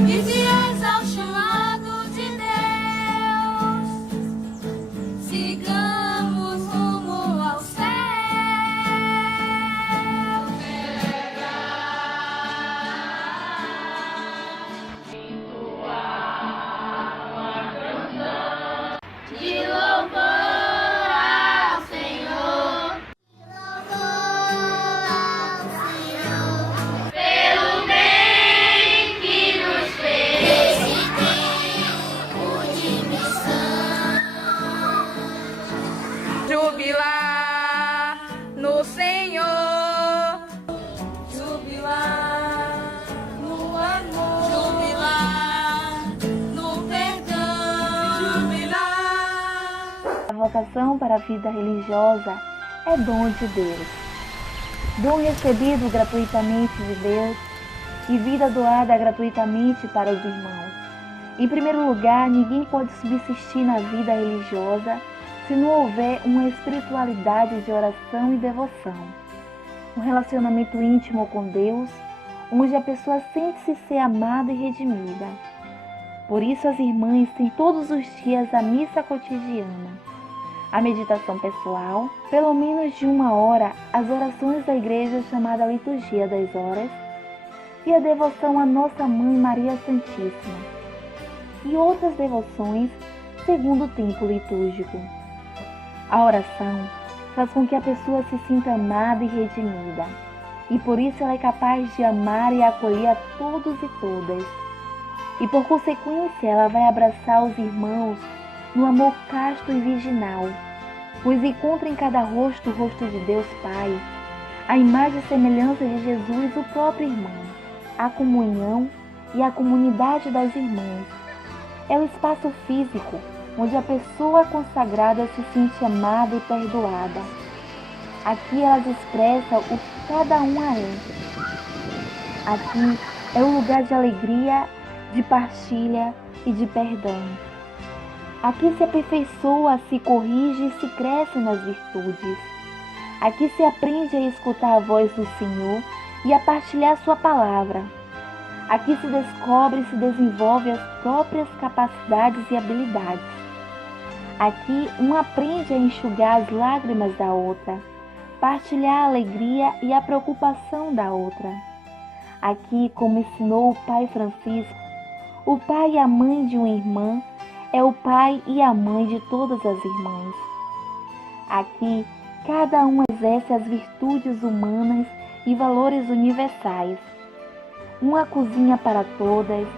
e fiéis ao chamado de Deus, sigamos rumo ao céu. De louvor ao Senhor, pelo bem que nos fez, esse tempo de missão. Jubilar no Senhor, Jubilar no amor, jubilar no perdão, jubilar. A vocação para a vida religiosa é dom de Deus. Dom recebido gratuitamente de Deus e vida doada gratuitamente para os irmãos. Em primeiro lugar, ninguém pode subsistir na vida religiosa se não houver uma espiritualidade de oração e devoção. Um relacionamento íntimo com Deus, onde a pessoa sente-se ser amada e redimida. Por isso as irmãs têm todos os dias a missa cotidiana, a meditação pessoal, pelo menos de 1 hora, as orações da igreja chamada Liturgia das Horas e a devoção à Nossa Mãe Maria Santíssima e outras devoções segundo o tempo litúrgico. A oração faz com que a pessoa se sinta amada e redimida, e por isso ela é capaz de amar e acolher a todos e todas. E por consequência ela vai abraçar os irmãos no amor casto e virginal, pois encontra em cada rosto o rosto de Deus Pai, a imagem e semelhança de Jesus, o próprio irmão, a comunhão e a comunidade das irmãs. É o espaço físico onde a pessoa consagrada se sente amada e perdoada. Aqui elas expressam o que cada uma é. Aqui é o lugar de alegria, de partilha e de perdão. Aqui se aperfeiçoa, se corrige e se cresce nas virtudes. Aqui se aprende a escutar a voz do Senhor e a partilhar sua palavra. Aqui se descobre e se desenvolve as próprias capacidades e habilidades. Aqui um aprende a enxugar as lágrimas da outra, partilhar a alegria e a preocupação da outra. Aqui, como ensinou o Pai Francisco, o pai e a mãe de uma irmã é o pai e a mãe de todas as irmãs. Aqui, cada um exerce as virtudes humanas e valores universais. Uma cozinha para todas,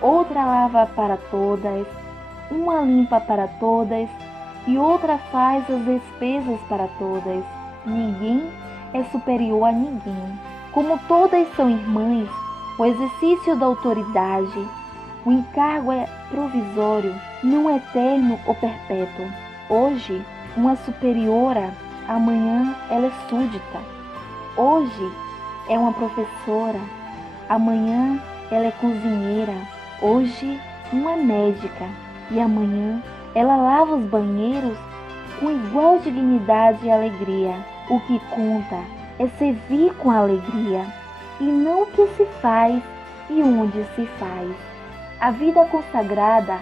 outra lava para todas, uma limpa para todas e outra faz as despesas para todas. Ninguém é superior a ninguém. Como todas são irmãs, o exercício da autoridade, o encargo é provisório, não eterno ou perpétuo. Hoje, uma superiora, amanhã ela é súdita. Hoje é uma professora, amanhã ela é cozinheira. Hoje, uma é médica e amanhã ela lava os banheiros com igual dignidade e alegria. O que conta é servir com alegria e não o que se faz e onde se faz. A vida consagrada,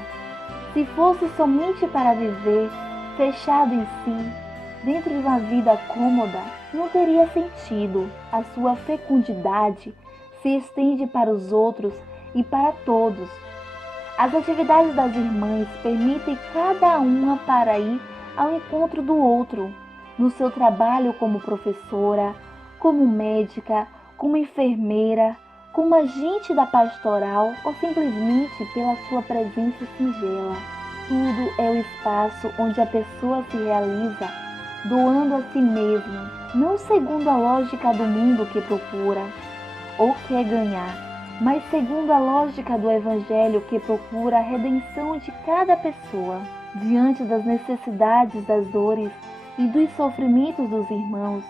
se fosse somente para viver fechado em si, dentro de uma vida cômoda, não teria sentido. A sua fecundidade se estende para os outros e para todos. As atividades das irmãs permitem cada uma para ir ao encontro do outro, no seu trabalho como professora, como médica, como enfermeira, como agente da pastoral ou simplesmente pela sua presença singela. Tudo é o espaço onde a pessoa se realiza, doando a si mesma, não segundo a lógica do mundo que procura ou quer ganhar, mas segundo a lógica do Evangelho que procura a redenção de cada pessoa. Diante das necessidades, das dores e dos sofrimentos dos irmãos,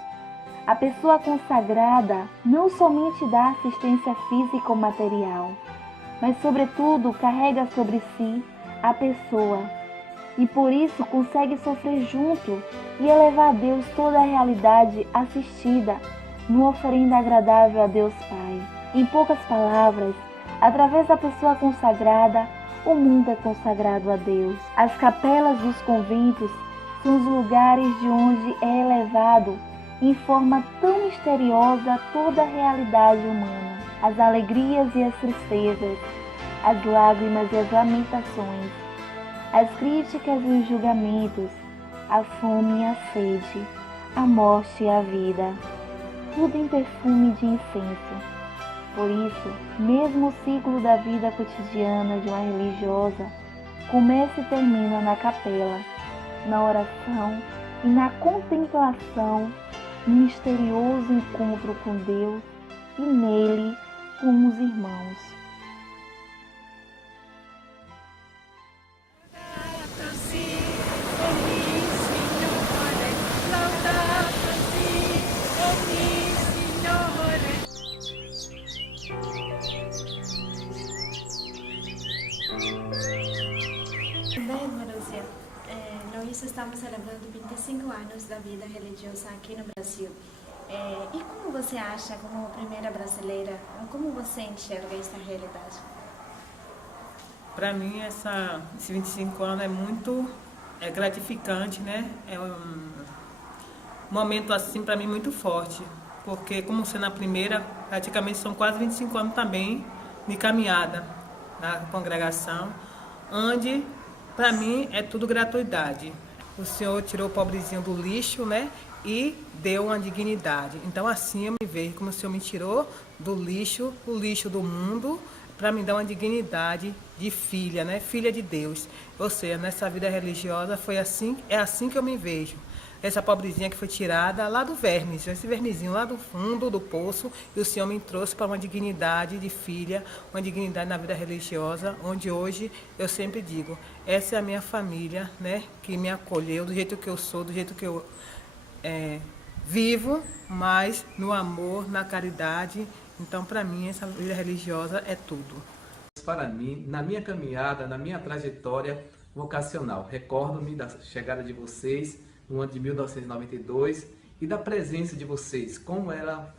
a pessoa consagrada não somente dá assistência física ou material, mas sobretudo carrega sobre si a pessoa e por isso consegue sofrer junto e elevar a Deus toda a realidade assistida numa oferenda agradável a Deus Pai. Em poucas palavras, Através da pessoa consagrada, o mundo é consagrado a Deus. As capelas dos conventos são os lugares de onde é elevado em forma tão misteriosa toda a realidade humana. As alegrias e as tristezas, as lágrimas e as lamentações, as críticas e os julgamentos, a fome e a sede, a morte e a vida, tudo em perfume de incenso. Por isso, mesmo o ciclo da vida cotidiana de uma religiosa começa e termina na capela, na oração e na contemplação, no misterioso encontro com Deus e nele com os irmãos. Bem, Marúcia, nós estamos celebrando 25 anos da vida religiosa aqui no Brasil. E como você acha, como primeira brasileira, como você enxerga essa realidade? Para mim, esses 25 anos é muito gratificante, né? É um momento, assim, para mim, muito forte. Porque, como sendo a primeira, praticamente são quase 25 anos também de caminhada na congregação, onde, para mim, é tudo gratuidade. O Senhor tirou o pobrezinho do lixo, né? E deu uma dignidade. Então, assim eu me vejo, como o Senhor me tirou do lixo, o lixo do mundo, para me dar uma dignidade de filha, né? Filha de Deus. Ou seja, nessa vida religiosa foi assim, é assim que eu me vejo. Essa pobrezinha que foi tirada lá do verme, esse vermezinho lá do fundo do poço, e o Senhor me trouxe para uma dignidade de filha, uma dignidade na vida religiosa, onde hoje eu sempre digo, essa é a minha família, né? Que me acolheu do jeito que eu sou, do jeito que eu vivo, mas no amor, na caridade. Então, para mim, essa vida religiosa é tudo. Para mim, na minha caminhada, na minha trajetória vocacional, recordo-me da chegada de vocês no ano de 1992 e da presença de vocês, como ela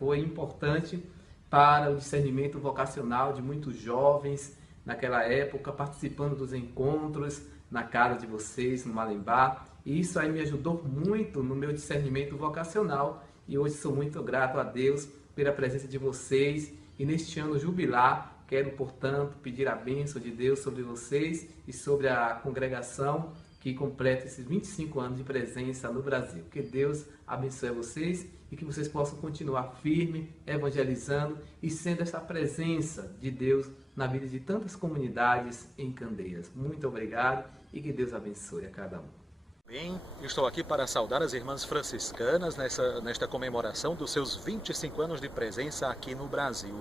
foi importante para o discernimento vocacional de muitos jovens naquela época, participando dos encontros na casa de vocês, no Malembá. E isso aí me ajudou muito no meu discernimento vocacional e hoje sou muito grato a Deus pela presença de vocês. E neste ano jubilar, quero, portanto, pedir a bênção de Deus sobre vocês e sobre a congregação que completa esses 25 anos de presença no Brasil. Que Deus abençoe vocês e que vocês possam continuar firme, evangelizando e sendo essa presença de Deus na vida de tantas comunidades em Candeias. Muito obrigado e que Deus abençoe a cada um. Bem, estou aqui para saudar as irmãs franciscanas nesta comemoração dos seus 25 anos de presença aqui no Brasil.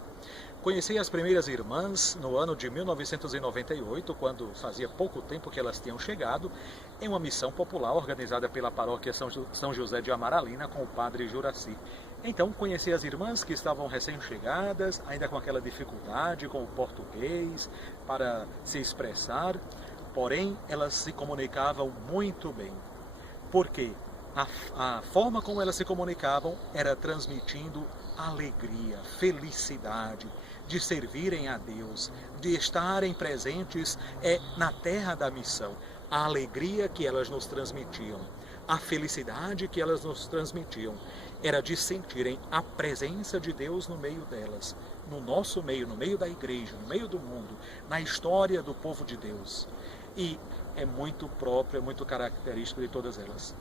Conheci as primeiras irmãs no ano de 1998, quando fazia pouco tempo que elas tinham chegado, em uma missão popular organizada pela paróquia São José de Amaralina com o padre Juraci. Então conheci as irmãs que estavam recém-chegadas, ainda com aquela dificuldade com o português para se expressar, porém elas se comunicavam muito bem. Por quê? A forma como elas se comunicavam era transmitindo alegria, felicidade, de servirem a Deus, de estarem presentes na terra da missão. A alegria que elas nos transmitiam, a felicidade que elas nos transmitiam, era de sentirem a presença de Deus no meio delas, no nosso meio, no meio da igreja, no meio do mundo, na história do povo de Deus. E é muito próprio, é muito característico de todas elas.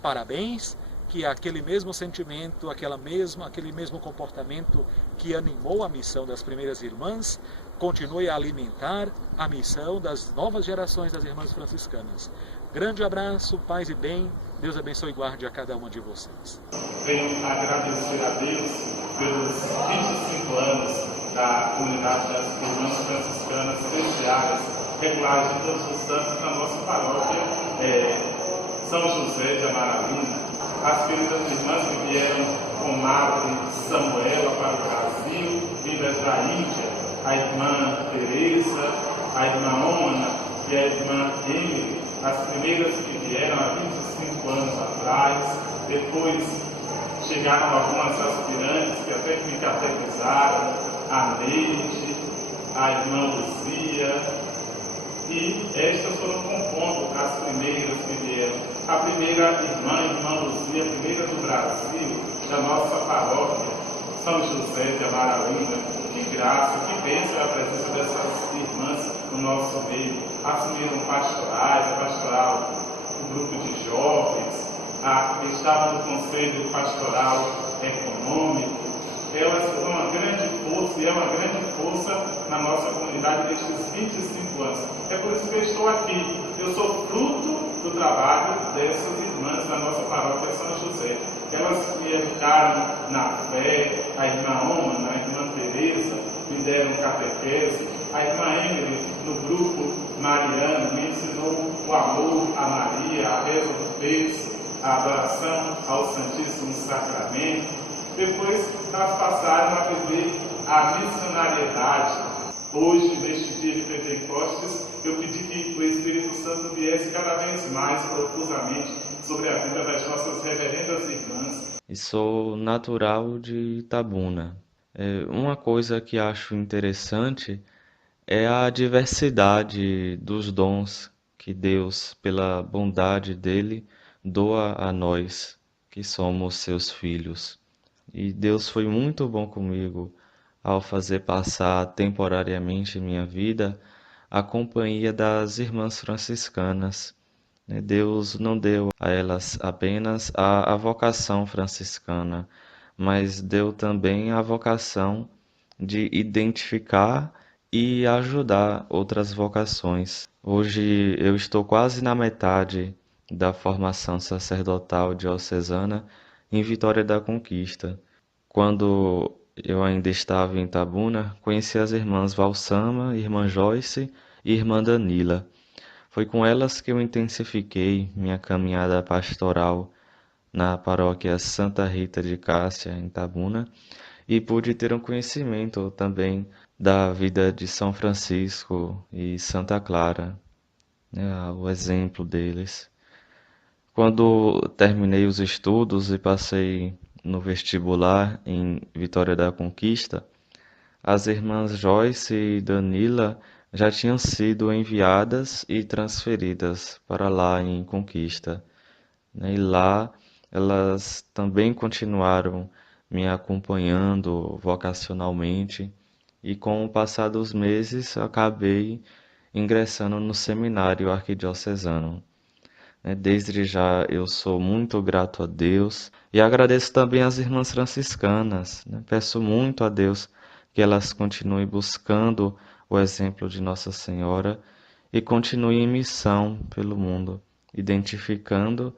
Parabéns, que aquele mesmo sentimento, aquele mesmo comportamento que animou a missão das primeiras irmãs, continue a alimentar a missão das novas gerações das irmãs franciscanas. Grande abraço, paz e bem, Deus abençoe e guarde a cada uma de vocês. Venho agradecer a Deus pelos 25 anos da comunidade das irmãs franciscanas terciárias, regulares de todos os santos na nossa paróquia São José de Amaralina. As queridas irmãs que vieram com o Madre Samuela para o Brasil, vindas da Índia, a irmã Teresa, a irmã Ona e a irmã Emily, as primeiras que vieram há 25 anos atrás. Depois chegaram algumas aspirantes que até me catequizaram, a Neide, a irmã Luzia, e estas foram compondo as primeiras que vieram. A primeira irmã Luzia, a primeira do Brasil, da nossa paróquia, São José de Amaralinda. Que graça, que bênção a presença dessas irmãs no nosso meio. Assumiram pastorais, a pastoral, o grupo de jovens, estavam no Conselho Pastoral Econômico. Elas são uma grande força e é uma grande força na nossa comunidade destes 25 anos. É por isso que eu estou aqui. Eu sou fruto do trabalho dessas irmãs da nossa paróquia São José. Elas me educaram na fé, a irmã Oma, a irmã Teresa, me deram catequese, a irmã Emily, no grupo Mariano, me ensinou o amor a Maria, a reza do terço, a adoração ao Santíssimo Sacramento. Depois elas passaram a viver a missionariedade. Hoje, neste dia de Pentecostes, eu pedi que o Espírito Santo viesse cada vez mais profusamente sobre a vida das nossas reverendas irmãs. E sou natural de Itabuna. Uma coisa que acho interessante é a diversidade dos dons que Deus, pela bondade dele, doa a nós, que somos seus filhos. E Deus foi muito bom comigo ao fazer passar temporariamente minha vida a companhia das irmãs franciscanas. Deus não deu a elas apenas a vocação franciscana, mas deu também a vocação de identificar e ajudar outras vocações. Hoje eu estou quase na metade da formação sacerdotal diocesana em Vitória da Conquista. Quando eu ainda estava em Itabuna, conheci as irmãs Valsama, irmã Joyce e irmã Danila. Foi com elas que eu intensifiquei minha caminhada pastoral na paróquia Santa Rita de Cássia, em Itabuna, e pude ter um conhecimento também da vida de São Francisco e Santa Clara, o exemplo deles. Quando terminei os estudos e passei no vestibular em Vitória da Conquista, as irmãs Joyce e Danila já tinham sido enviadas e transferidas para lá em Conquista. E lá elas também continuaram me acompanhando vocacionalmente e com o passar dos meses acabei ingressando no seminário arquidiocesano. Desde já eu sou muito grato a Deus e agradeço também às irmãs franciscanas. Peço muito a Deus que elas continuem buscando o exemplo de Nossa Senhora e continuem em missão pelo mundo, identificando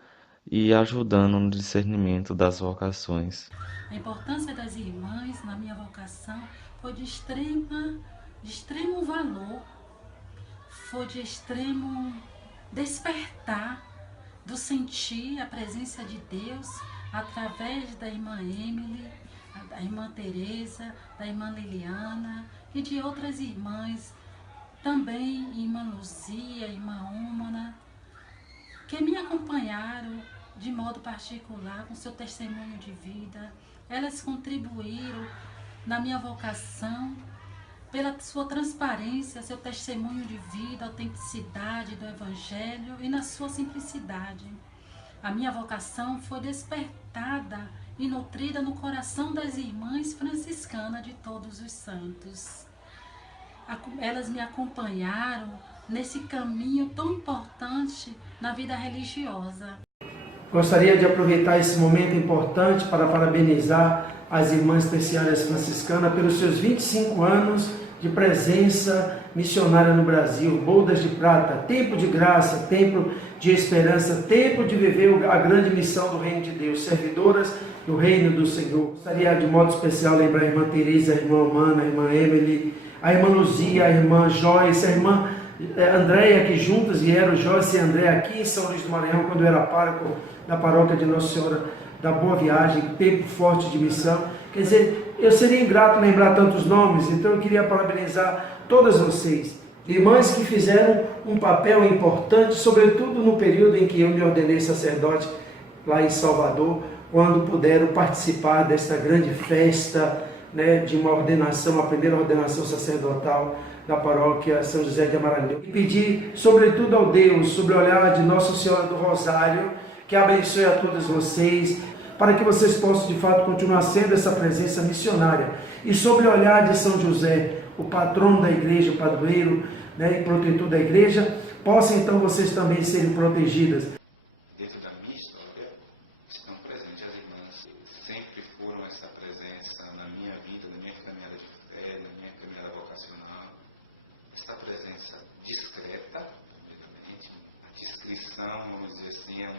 e ajudando no discernimento das vocações. A importância das irmãs na minha vocação foi de extremo valor, foi de extremo despertar do sentir a presença de Deus através da irmã Emily, da irmã Teresa, da irmã Liliana e de outras irmãs, também irmã Luzia, irmã Úmana, que me acompanharam de modo particular com seu testemunho de vida. Elas contribuíram na minha vocação pela sua transparência, seu testemunho de vida, autenticidade do Evangelho e na sua simplicidade. A minha vocação foi despertada e nutrida no coração das irmãs franciscanas de todos os santos. Elas me acompanharam nesse caminho tão importante na vida religiosa. Gostaria de aproveitar esse momento importante para parabenizar as irmãs terciárias franciscanas pelos seus 25 anos de presença missionária no Brasil. Bodas de prata, tempo de graça, tempo de esperança, tempo de viver a grande missão do Reino de Deus, servidoras do Reino do Senhor. Gostaria de modo especial lembrar a irmã Teresa, a irmã Humana, a irmã Emily, a irmã Luzia, a irmã Joyce, a irmã Andréia, que juntas vieram, Joyce e Andréia, aqui em São Luís do Maranhão, quando eu era pároco da paróquia de Nossa Senhora da Boa Viagem, tempo forte de missão. Quer dizer, eu seria ingrato lembrar tantos nomes, então eu queria parabenizar todas vocês. Irmãs que fizeram um papel importante, sobretudo no período em que eu me ordenei sacerdote lá em Salvador, quando puderam participar desta grande festa né, de uma ordenação, a primeira ordenação sacerdotal da paróquia São José de Amaranhão. E pedir, sobretudo ao Deus, sobre o olhar de Nossa Senhora do Rosário, que abençoe a todos vocês, para que vocês possam de fato continuar sendo essa presença missionária. E sobre o olhar de São José, o patrono da igreja, o padroeiro, né, e protetor da igreja, possam então vocês também serem protegidas. Dentro da minha história, estão presentes as irmãs. Sempre foram essa presença na minha vida, na minha caminhada de fé, na minha caminhada vocacional. Essa presença discreta, completamente. A discrição, vamos dizer assim, é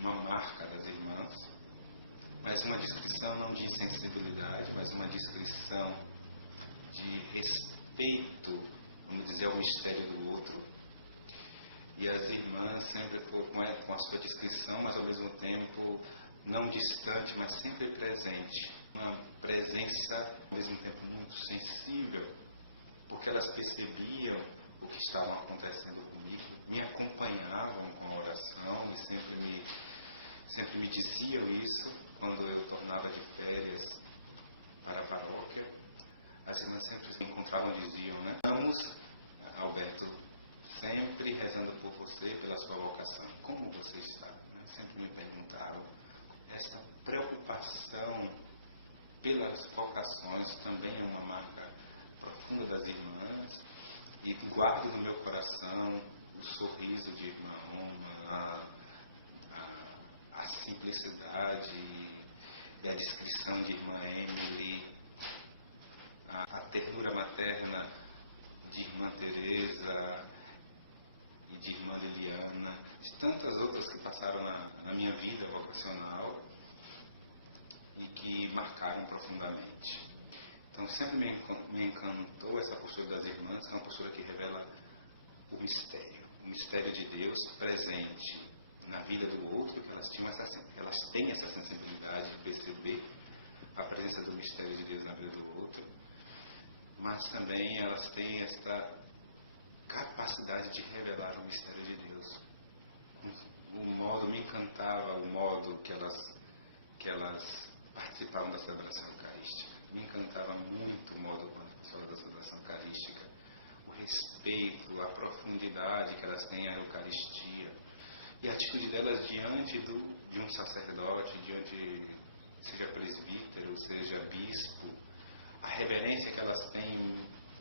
uma marca das irmãs, mas uma descrição não de sensibilidade, mas uma descrição de respeito, vamos dizer, ao mistério do outro. E as irmãs sempre com a sua descrição, mas ao mesmo tempo não distante, mas sempre presente. Uma presença, ao mesmo tempo, muito sensível, porque elas percebiam o que estava acontecendo comigo, me acompanhavam com a oração e sempre me diziam isso quando eu tornava de férias para a paróquia. As irmãs sempre se encontravam e diziam, né? Estamos, Alberto, sempre rezando por você, pela sua vocação. Como você está? Sempre me perguntaram. Essa preocupação pelas vocações também é uma marca profunda das irmãs. E guardo no meu coração o sorriso de irmã Oma, a simplicidade e a descrição de irmã Emily, a ternura materna de irmã Teresa e de irmã Liliana, de tantas outras que passaram na minha vida vocacional e que marcaram profundamente. Então sempre me encantou essa postura das irmãs, que é uma postura que revela o mistério de Deus presente na vida do outro, que elas têm essa sensibilidade de perceber a presença do mistério de Deus na vida do outro, mas também elas têm esta capacidade de revelar o mistério de Deus. Me encantava o modo que elas participavam da celebração eucarística. Me encantava muito o modo quando participavam da celebração eucarística, o respeito, a profundidade que elas têm à Eucaristia. E a atitude delas diante de um sacerdote, seja presbítero, seja bispo, a reverência que elas têm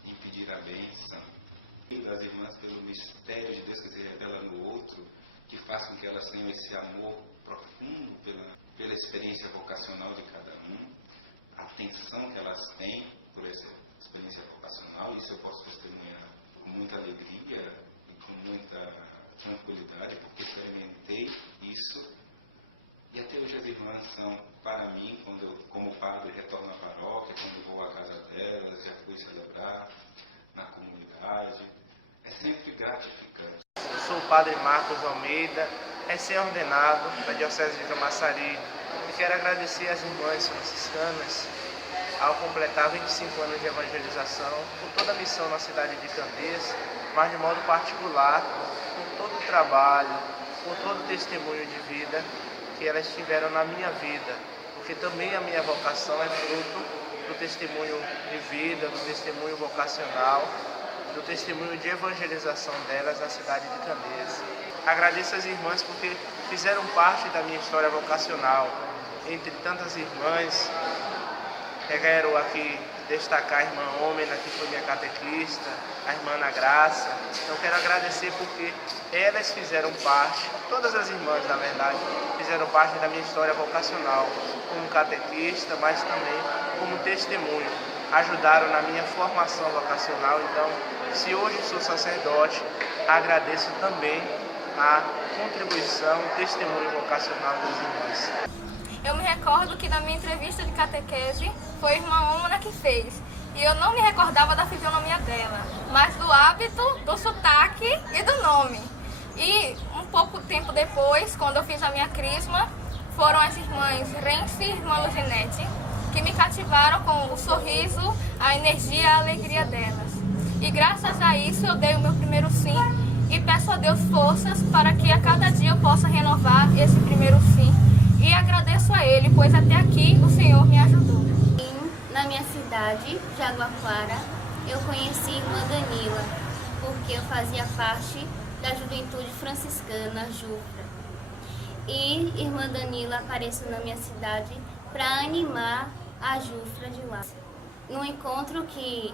em pedir a bênção, e das irmãs pelo mistério de Deus que se revela no outro, que faz com que elas tenham esse amor profundo pela experiência vocacional de cada um, a atenção que elas têm por essa experiência vocacional. Isso eu posso testemunhar com muita alegria e com muita tranquilidade, porque experimentei isso. E até hoje as irmãs são, para mim, quando eu, como padre, retorno à paróquia, quando vou à casa delas, já fui celebrar na comunidade, é sempre gratificante. Eu sou o padre Marcos Almeida, recém-ordenado da Diocese de Camaçari, e quero agradecer às irmãs franciscanas ao completar 25 anos de evangelização, por toda a missão na cidade de Candeias, mas de modo particular, por todo o trabalho, por todo o testemunho de vida que elas tiveram na minha vida, porque também a minha vocação é fruto do testemunho de vida, do testemunho vocacional, do testemunho de evangelização delas na cidade de Candeias. Agradeço às irmãs porque fizeram parte da minha história vocacional. Entre tantas irmãs, quero aqui destacar a irmã Ômena, que foi minha catequista, a irmã Ana Graça. Então quero agradecer porque elas fizeram parte, todas as irmãs na verdade, fizeram parte da minha história vocacional, como catequista, mas também como testemunho. Ajudaram na minha formação vocacional. Então, se hoje sou sacerdote, agradeço também a contribuição, o testemunho vocacional das irmãs. Eu me recordo que na minha entrevista de catequese foi a irmã Ômena que fez. E eu não me recordava da fisionomia dela, mas do hábito, do sotaque e do nome. E um pouco tempo depois, quando eu fiz a minha crisma, foram as irmãs Renfe e irmã Luzinete, que me cativaram com o sorriso, a energia e a alegria delas. E graças a isso eu dei o meu primeiro sim e peço a Deus forças para que a cada dia eu possa renovar esse primeiro sim. E agradeço a Ele, pois até aqui o Senhor me ajudou. Na minha cidade, Jaguaquara, eu conheci Irmã Danila, porque eu fazia parte da Juventude Franciscana Jufra. E Irmã Danila apareceu na minha cidade para animar a Jufra de lá. No encontro que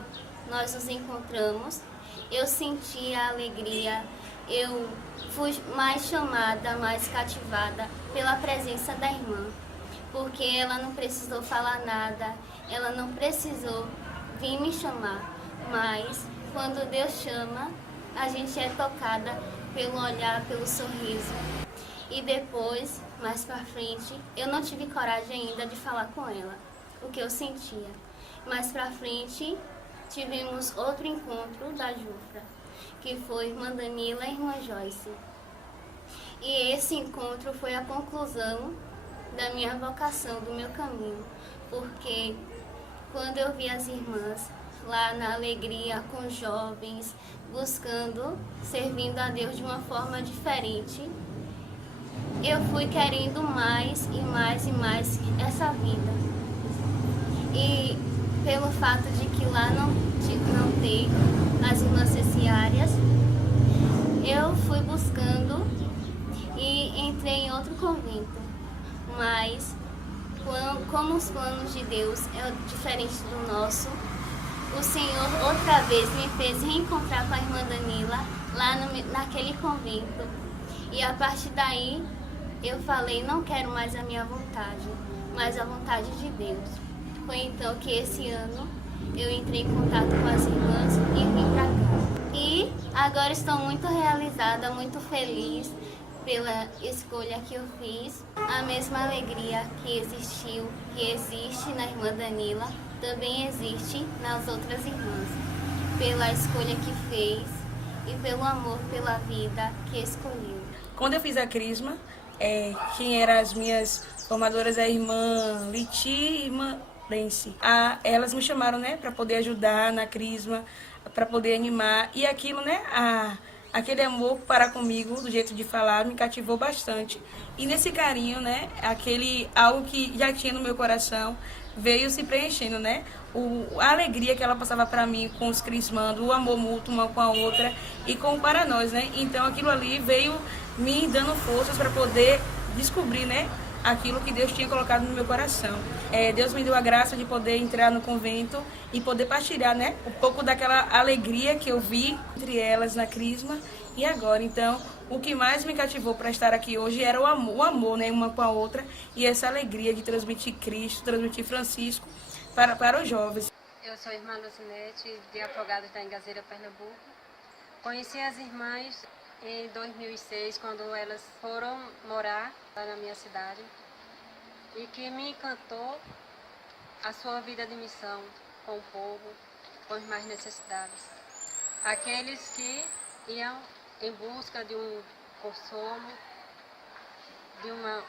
nós nos encontramos, eu senti a alegria, eu fui mais chamada, mais cativada pela presença da irmã, porque ela não precisou falar nada, ela não precisou vir me chamar, mas quando Deus chama, a gente é tocada pelo olhar, pelo sorriso. E depois, mais pra frente, eu não tive coragem ainda de falar com ela o que eu sentia. Mais pra frente, tivemos outro encontro da Jufra, que foi Irmã Danila e Irmã Joyce. E esse encontro foi a conclusão da minha vocação, do meu caminho, porque quando eu vi as irmãs lá na alegria, com jovens, buscando, servindo a Deus de uma forma diferente, eu fui querendo mais e mais e mais essa vida. E pelo fato de que lá não ter as irmãs terciárias, eu fui buscando e entrei em outro convento. Mas, como os planos de Deus é diferente do nosso, o Senhor outra vez me fez reencontrar com a Irmã Danila lá naquele convento. E a partir daí, eu falei, não quero mais a minha vontade, mas a vontade de Deus. Foi então que esse ano eu entrei em contato com as irmãs e vim pra cá. E agora estou muito realizada, muito feliz pela escolha que eu fiz. A mesma alegria que existiu, que existe na Irmã Danila, também existe nas outras irmãs. Pela escolha que fez e pelo amor pela vida que escolheu. Quando eu fiz a crisma, quem eram as minhas formadoras, a irmã Liti e a irmã Lenci. Elas me chamaram, né, para poder ajudar na crisma, para poder animar. E aquilo, né, aquele amor para comigo, do jeito de falar, me cativou bastante. E nesse carinho, né, algo que já tinha no meu coração, veio se preenchendo, né? A alegria que ela passava para mim com os crismandos, o amor mútuo uma com a outra e com para nós, né? Então aquilo ali veio me dando forças para poder descobrir, né, aquilo que Deus tinha colocado no meu coração. Deus me deu a graça de poder entrar no convento e poder partilhar, né, um pouco daquela alegria que eu vi entre elas na crisma e agora. Então, o que mais me cativou para estar aqui hoje era o amor, né, uma com a outra, e essa alegria de transmitir Cristo, transmitir Francisco para os jovens. Eu sou a irmã Lucinete, de Afogados da Engazeira, Pernambuco. Conheci as irmãs em 2006, quando elas foram morar lá na minha cidade, e que me encantou a sua vida de missão com o povo, com os mais necessitados. Aqueles que iam em busca de um consolo, de um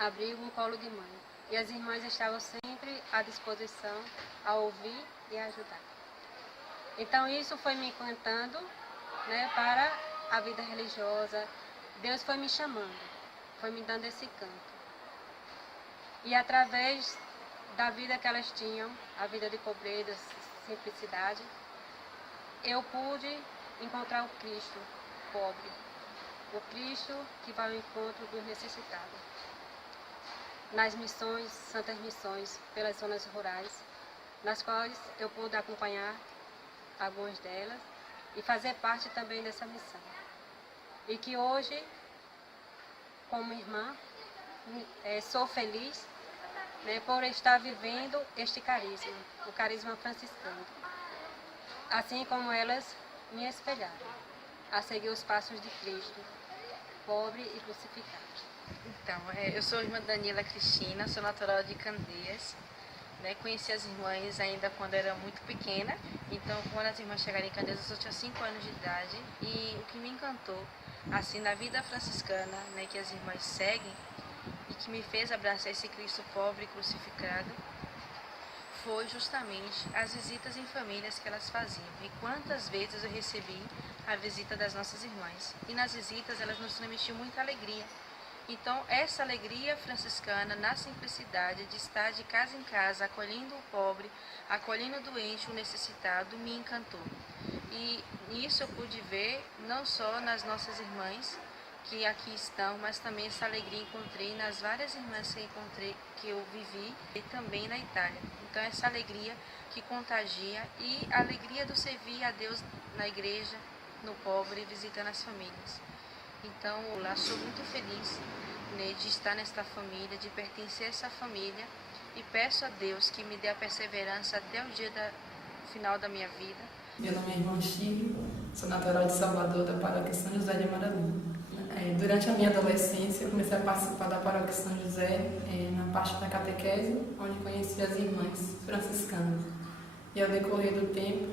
abrigo, um colo de mãe. E as irmãs estavam sempre à disposição a ouvir e a ajudar. Então isso foi me encantando, né, para a vida religiosa. Deus foi me chamando, foi me dando esse canto. E através da vida que elas tinham, a vida de pobreza, simplicidade, eu pude encontrar o Cristo pobre, o Cristo que vai ao encontro dos necessitados. Nas missões, santas missões, pelas zonas rurais, nas quais eu pude acompanhar algumas delas e fazer parte também dessa missão. E que hoje, como irmã, sou feliz, né, por estar vivendo este carisma, o carisma franciscano. Assim como elas me espelharam, a seguir os passos de Cristo, pobre e crucificado. Então, eu sou a irmã Danila Cristina, sou natural de Candeias, né? Conheci as irmãs ainda quando era muito pequena, então quando as irmãs chegaram em Candeias eu só tinha 5 anos de idade, e o que me encantou, assim, na vida franciscana, né, que as irmãs seguem, e que me fez abraçar esse Cristo pobre e crucificado, foi justamente as visitas em famílias que elas faziam. E quantas vezes eu recebi a visita das nossas irmãs. E nas visitas elas nos transmitiam muita alegria. Então, essa alegria franciscana na simplicidade de estar de casa em casa, acolhendo o pobre, acolhendo o doente, o necessitado, me encantou. E isso eu pude ver não só nas nossas irmãs que aqui estão, mas também essa alegria encontrei nas várias irmãs que eu vivi e também na Itália. Então, essa alegria que contagia e a alegria do servir a Deus na igreja, no pobre, visitando as famílias. Então, eu sou muito feliz, né, de estar nesta família, de pertencer a essa família, e peço a Deus que me dê a perseverança até o dia final da minha vida. Meu nome é Irmã Chico, sou natural de Salvador, da paróquia São José de Amaralina. Durante a minha adolescência, eu comecei a participar da paróquia São José, na parte da catequese, onde conheci as irmãs franciscanas. E ao decorrer do tempo,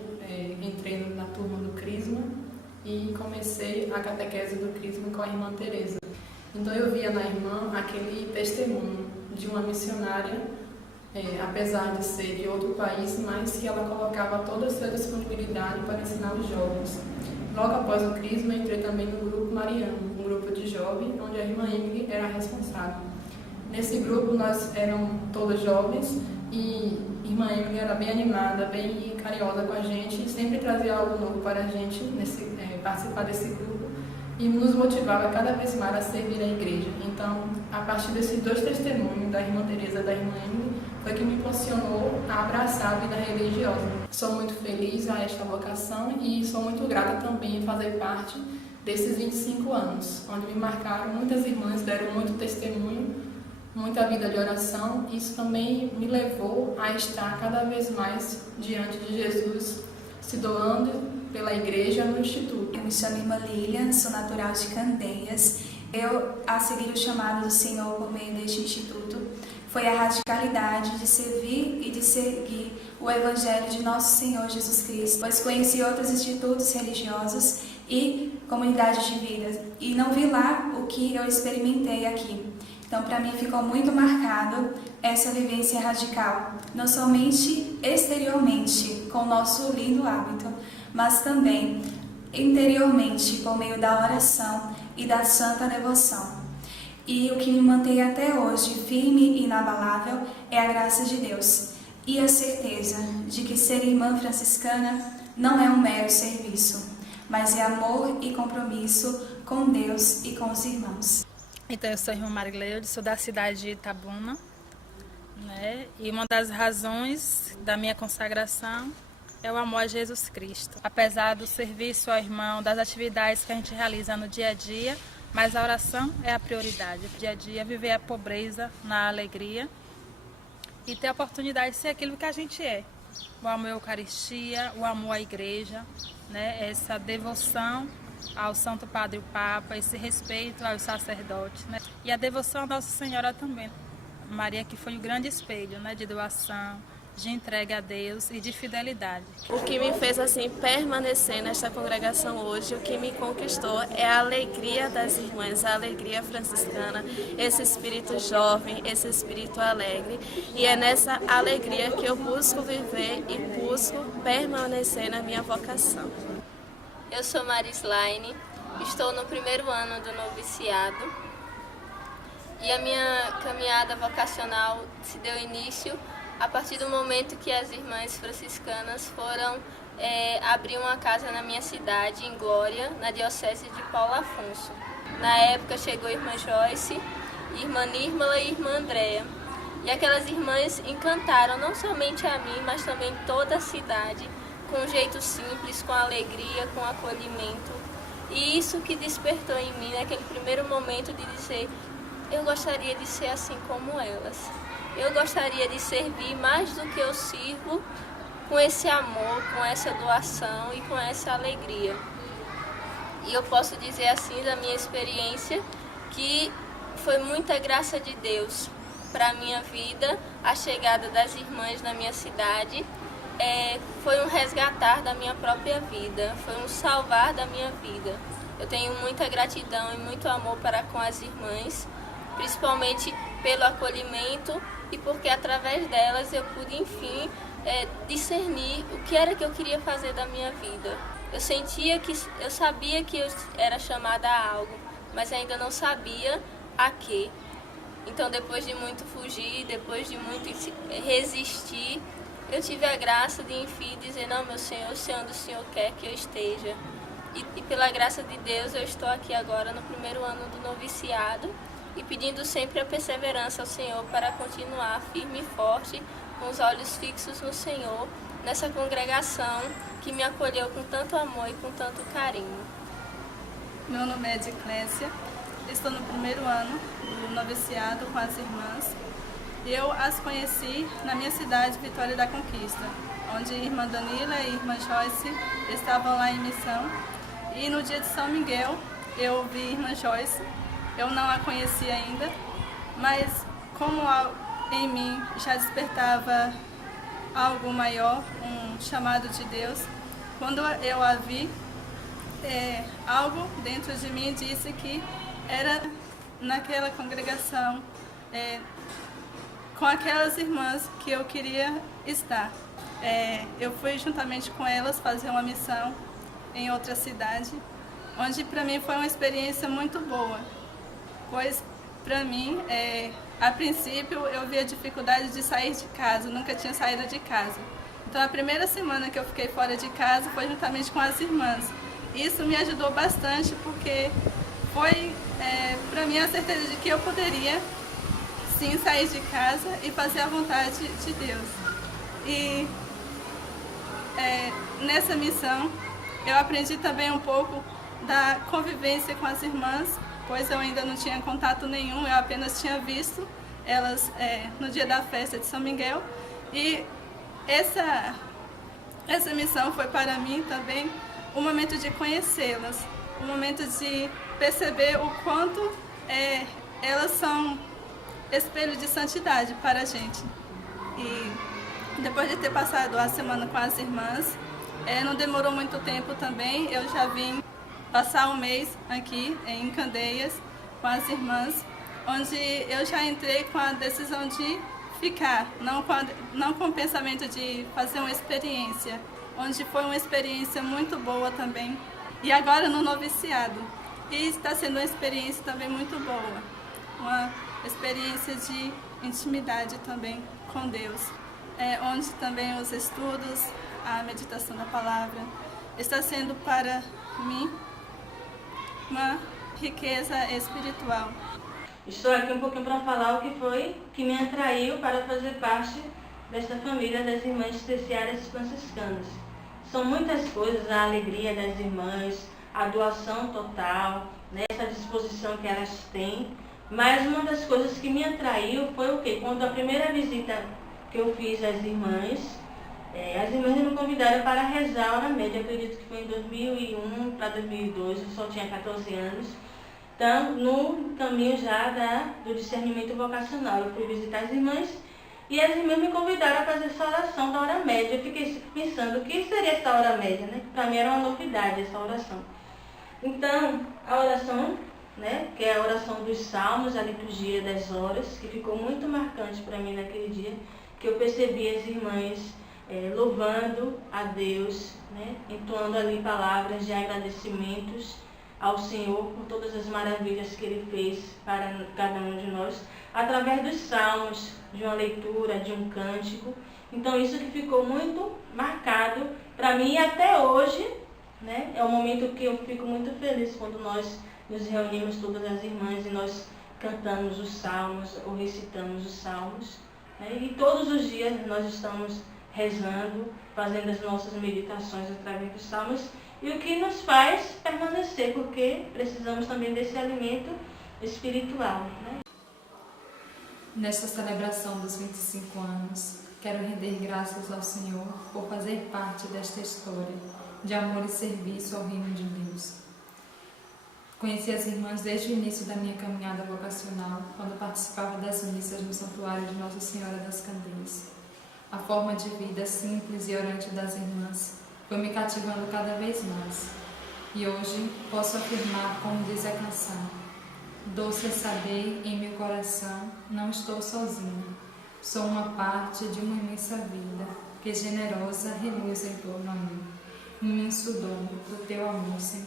entrei na turma do Crisma, e comecei a catequese do Crisma com a irmã Teresa. Então eu via na irmã aquele testemunho de uma missionária, apesar de ser de outro país, mas que ela colocava toda a sua disponibilidade para ensinar os jovens. Logo após o Crisma, entrei também no grupo Mariano, um grupo de jovens, onde a irmã Emily era a responsável. Nesse grupo nós éramos todos jovens e a irmã Emily era bem animada, bem carinhosa com a gente, e sempre trazia algo novo para a gente participar desse grupo e nos motivava cada vez mais a servir a igreja. Então, a partir desses dois testemunhos, da irmã Teresa e da irmã Emily, foi que me impulsionou a abraçar a vida religiosa. Sou muito feliz a esta vocação e sou muito grata também em fazer parte desses 25 anos, onde me marcaram muitas irmãs, deram muito testemunho, muita vida de oração. Isso também me levou a estar cada vez mais diante de Jesus, se doando pela igreja no Instituto. Eu me chamo Irmã Lilian, sou natural de Candeias. Eu, a seguir o chamado do Senhor por meio deste Instituto, foi a radicalidade de servir e de seguir o Evangelho de Nosso Senhor Jesus Cristo, pois conheci outros institutos religiosos e comunidades de vida, e não vi lá o que eu experimentei aqui. Então, para mim, ficou muito marcado essa vivência radical, não somente exteriormente, com o nosso lindo hábito, mas também interiormente, por meio da oração e da santa devoção. E o que me mantém até hoje firme e inabalável é a graça de Deus e a certeza de que ser irmã franciscana não é um mero serviço, mas é amor e compromisso com Deus e com os irmãos. Então, eu sou a irmã Marileide, sou da cidade de Itabuna, né? E uma das razões da minha consagração é o amor a Jesus Cristo. Apesar do serviço ao irmão, das atividades que a gente realiza no dia a dia, mas a oração é a prioridade. No dia a dia, viver a pobreza na alegria e ter a oportunidade de ser aquilo que a gente é. O amor à Eucaristia, o amor à igreja, né? Essa devoção ao Santo Padre e o Papa, esse respeito aos sacerdotes, né? E a devoção à Nossa Senhora também. Maria, que foi o grande espelho, né? De doação, de entrega a Deus e de fidelidade. O que me fez assim permanecer nesta congregação hoje, o que me conquistou é a alegria das irmãs, a alegria franciscana, esse espírito jovem, esse espírito alegre, e é nessa alegria que eu busco viver e busco permanecer na minha vocação. Eu sou Marislaine, estou no primeiro ano do noviciado e a minha caminhada vocacional se deu início a partir do momento que as irmãs franciscanas foram abrir uma casa na minha cidade, em Glória, na diocese de Paulo Afonso. Na época chegou a irmã Joyce, irmã Nírmala e irmã Andréa. E aquelas irmãs encantaram não somente a mim, mas também toda a cidade, com um jeito simples, com alegria, com acolhimento. E isso que despertou em mim naquele primeiro momento de dizer: eu gostaria de ser assim como elas. Eu gostaria de servir mais do que eu sirvo, com esse amor, com essa doação e com essa alegria. E eu posso dizer assim da minha experiência que foi muita graça de Deus para a minha vida, a chegada das irmãs na minha cidade. Foi um resgatar da minha própria vida, foi um salvar da minha vida. Eu tenho muita gratidão e muito amor para com as irmãs, principalmente pelo acolhimento e porque através delas eu pude, enfim, discernir o que era que eu queria fazer da minha vida. Eu sabia que eu era chamada a algo, mas ainda não sabia aqui. Então, depois de muito fugir, depois de muito resistir, eu tive a graça de, enfim, dizer, não, meu Senhor, sei onde o Senhor quer que eu esteja. E pela graça de Deus, eu estou aqui agora no primeiro ano do noviciado e pedindo sempre a perseverança ao Senhor para continuar firme e forte, com os olhos fixos no Senhor, nessa congregação que me acolheu com tanto amor e com tanto carinho. Meu nome é Ediclésia, estou no primeiro ano do noviciado com as irmãs. Eu as conheci na minha cidade, Vitória da Conquista, onde a irmã Danila e a irmã Joyce estavam lá em missão. E no dia de São Miguel eu vi a irmã Joyce, eu não a conhecia ainda, mas como em mim já despertava algo maior, um chamado de Deus, quando eu a vi, algo dentro de mim disse que era naquela congregação, com aquelas irmãs que eu queria estar. Eu fui juntamente com elas fazer uma missão em outra cidade, onde para mim foi uma experiência muito boa, pois para mim, a princípio, eu via dificuldade de sair de casa, nunca tinha saído de casa. Então a primeira semana que eu fiquei fora de casa foi juntamente com as irmãs. Isso me ajudou bastante porque foi para mim a certeza de que eu poderia sim sair de casa e fazer a vontade de Deus. E nessa missão eu aprendi também um pouco da convivência com as irmãs, pois eu ainda não tinha contato nenhum, eu apenas tinha visto elas no dia da festa de São Miguel. E essa missão foi para mim também um momento de conhecê-las, um momento de perceber o quanto elas são espelho de santidade para a gente. E depois de ter passado a semana com as irmãs, não demorou muito tempo também, eu já vim passar um mês aqui em Candeias com as irmãs, onde eu já entrei com a decisão de ficar, não com o pensamento de fazer uma experiência, onde foi uma experiência muito boa também. E agora no noviciado. E está sendo uma experiência também muito boa, uma experiência de intimidade também com Deus, onde também os estudos, a meditação da palavra, está sendo para mim uma riqueza espiritual. Estou aqui um pouquinho para falar o que foi que me atraiu para fazer parte desta família das Irmãs Terciárias Franciscanas. São muitas coisas, a alegria das irmãs, a doação total, essa disposição que elas têm, mas uma das coisas que me atraiu foi o quê? Quando a primeira visita que eu fiz às irmãs, as irmãs me convidaram para rezar a hora média, acredito que foi em 2001 para 2002, eu só tinha 14 anos. Então, no caminho já do discernimento vocacional, eu fui visitar as irmãs e as irmãs me convidaram a fazer essa oração da hora média. Eu fiquei pensando, o que seria essa hora média, né? Para mim era uma novidade essa oração. Então, a oração, que é a oração dos salmos, a liturgia das horas, que ficou muito marcante para mim naquele dia, que eu percebi as irmãs louvando a Deus, entoando ali palavras de agradecimentos ao Senhor por todas as maravilhas que Ele fez para cada um de nós, através dos salmos, de uma leitura, de um cântico. Então isso que ficou muito marcado para mim até hoje, é um momento que eu fico muito feliz quando nós nos reunimos todas as irmãs e nós cantamos os salmos ou recitamos os salmos. E todos os dias nós estamos rezando, fazendo as nossas meditações através dos salmos, e o que nos faz permanecer, porque precisamos também desse alimento espiritual. Nesta celebração dos 25 anos, quero render graças ao Senhor por fazer parte desta história de amor e serviço ao reino de Deus. Conheci as irmãs desde o início da minha caminhada vocacional, quando participava das missas no Santuário de Nossa Senhora das Candeias. A forma de vida simples e orante das irmãs foi me cativando cada vez mais. E hoje posso afirmar, como diz a canção: doce é saber em meu coração, não estou sozinha. Sou uma parte de uma imensa vida, que generosa reluz em torno a mim. Imenso dom do teu amor sem